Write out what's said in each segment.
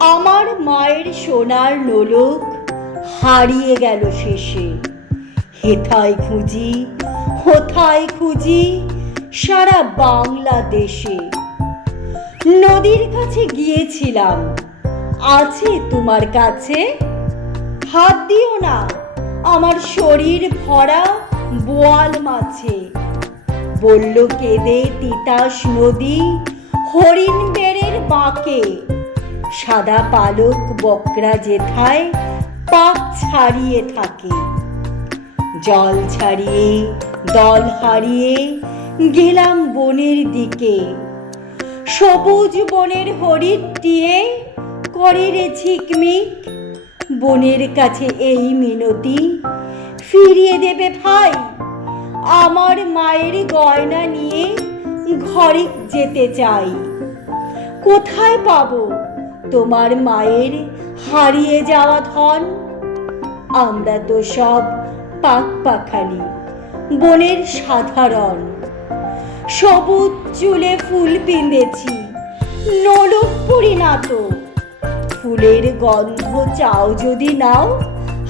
আমার মায়ের সোনার নোলক হারিয়ে গেল শেষে। হেথায় খুঁজি হোথায় খুঁজি সারা বাংলাদেশে। নদীর কাছে গিয়েছিলাম, আছে তোমার কাছে? হাত দিও না আমার শরীর ভরা বোয়াল মাছে। বলল কেঁদে তিতাস নদী হরিণ বেড়ের বাঁকে। সাদা পালক বকরা যেথায় পাক ছাড়িয়ে থাকে। জল ছাড়িয়ে দল হারিয়ে গেলাম বনের দিকে। সবুজ বনের হরিণ দিয়ে করে রে ঝিকমিক। বনের কাছে এই মিনতি, ফিরিয়ে দেবে ভাই আমার মায়ের গয়না নিয়ে ঘরে যেতে চাই। কোথায় পাবো তোমার মায়ের হারিয়ে যাওয়া ধন? আমরা তো সব পাক পাখালি বনের সাধারণ। সবুজ চুলে ফুল পিঁধেছি, নোলক পরি না তো। ফুলের গন্ধ চাও যদি নাও,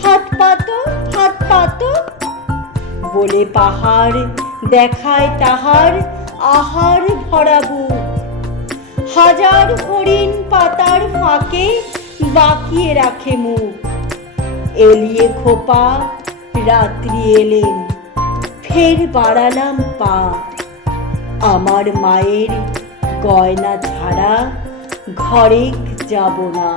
হাত পাতো হাত পাতো। বলে পাহাড় দেখায় তাহার আহার ভরা বুক। হাজার হরিণ পাতার ফাঁকে বাঁকিয়ে রাখে মুখ। এলিয়ে খোপা রাত্রি এলেন, ফের বাড়ালাম পা। আমার মায়ের গয়না ছাড়া ঘরে যাব না।